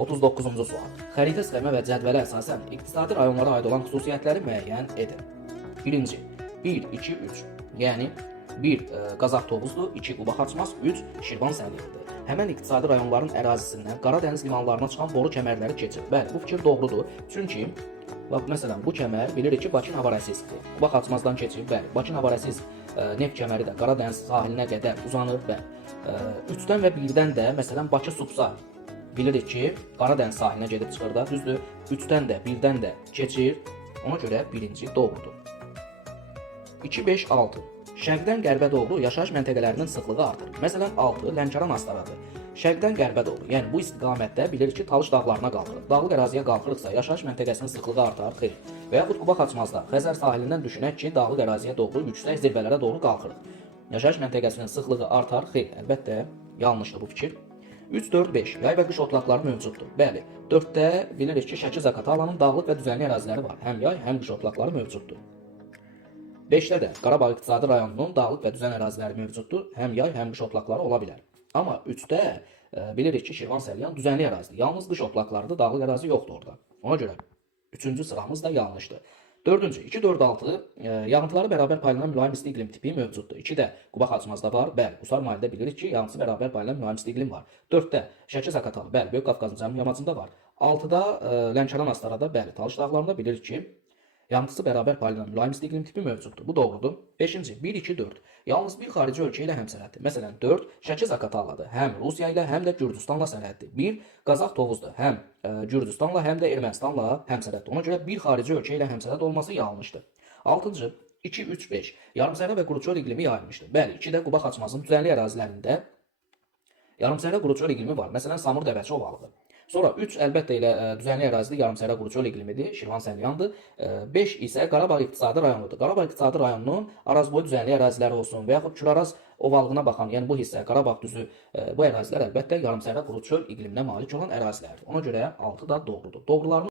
39-cu sual. Xəritə sxemə və cədvələ əsasən iqtisadi rayonlara aid olan xüsusiyyətləri müəyyən edin. Birinci, 1, 2, 3. Yəni 1 Qazax Tovuzdur, 2 Quba Xaçmaz, 3 Şirvan Səlyanıdır. Həmən iqtisadi rayonların ərazisindən Qaradəniz limanlarına çıxan boru kəmərləri keçir. Bəli, bu fikir doğrudur. Çünki bax məsələn bu kəmər bilirik ki, Bakı Novorosiyskdir. Quba Xaçmazdan keçir. Bəli, Bakı Novorosiysk neft kəməri də Qaradəniz sahilinə qədər uzanır. Bəli. 3-dən və 1-dən də məsələn Bakı Supsa bilirik ki, Qaradəniz sahilinə gedib çıxır da, düzdür? 3-dən də, 1-dən də keçir. Ona görə birinci doğrudur. 2, 5, 6. Şərqdən qərbə doğru yaşayış məntəqələrinin sıxlığı artır. Məsələn, 6 Lənkəran Astaradır. Şərqdən qərbə doğru, yəni bu istiqamətdə bilirik ki, Talış dağlarına qalxırıq. Dağlıq əraziyə qalxırıqsa yaşayış məntəqəsinin sıxlığı artar, xeyr. Və yaxud Quba Xaçmazda Xəzər sahilindən düşünək ki, dağlıq əraziyə doğru, yüksək zirvələrə doğru qalxırıq. Yaşayış məntəqəsinin sıxlığı artar, xeyr. Əlbəttə, yanlışdır bu fikir. 3, 4, 5. Yay və qış otlaqları mövcuddur. Bəli, 4-də bilirik ki, Şəki-Zaqatalanın dağlıq və düzənlik əraziləri var. Həm yay, həm qış otlaqları mövcuddur. 5-də də Qarabağ iqtisadi rayonunun dağlıq və düzən əraziləri mövcuddur. Həm yay, həm qış otlaqları ola bilər. Amma 3-də bilirik ki, Şirvan Səlyan düzənlik ərazidir. Yalnız qış otlaqlarıdır, dağlıq ərazi yoxdur orada. Ona görə 3-cü sıramız da yanlışdır. 4-cü, 2, 4, 6 yağıntıları bərabər paylanan mülayim isti iqlim tipi mövcuddur. 2-də Quba Xaçmazda var, bəli, Qusar Maildə bilirik ki, yağıntısı bərabər paylanan mülayim isti iqlim var. 4-də Şəki-Zaqatala, bəli, Böyük Qafqazın cənub yamacında var. 6-da Lənkəran Astarada, bəli, Talış dağlarında bilirik ki, yağıntısı bərabər paylanan mülayim isti iqlim tipi mövcuddur. Bu doğrudur. 5-ci, 1, 2, 4. Yalnız bir xarici ölkə ilə həmsərhəddir. Məsələn, 4 Şəki-Zaqataladır. Həm Rusiya ilə, həm də Gürcüstanla sərhəddir. 1 Qazax Tovuzdur. Həm Gürcüstanla, həm də Ermənistanla həmsərhəddir. Ona görə bir xarici ölkə ilə həmsərhəd olması yanlışdır. 6-cı, 2, 3, 5. Yarımsərhə və quruçöl iqlimi yayılmışdır. Bəli, 2-də Quba Xaçmazın düzənlik ərazilərində yarımsərhə quruçöl iqlimi var. Məsələn, Samur Dəvəçi ovalıdır. Sonra 3 əlbəttə ilə düzənlik ərazidə yarımsərhə quruçöl iqlimidir, Şirvan Səlyandır. 5 isə Qarabağ iqtisadi rayonudur. Qarabağ iqtisadi rayonunun arazboyu düzənlik əraziləri olsun və yaxud Küraraz ovallığına baxan, yəni bu hissə Qarabağ düzü bu ərazilər əlbəttə yarımsərhə quruçöl iqliminə malik olan ərazilərdir. Ona görə 6 da doğrudur. Doğrularını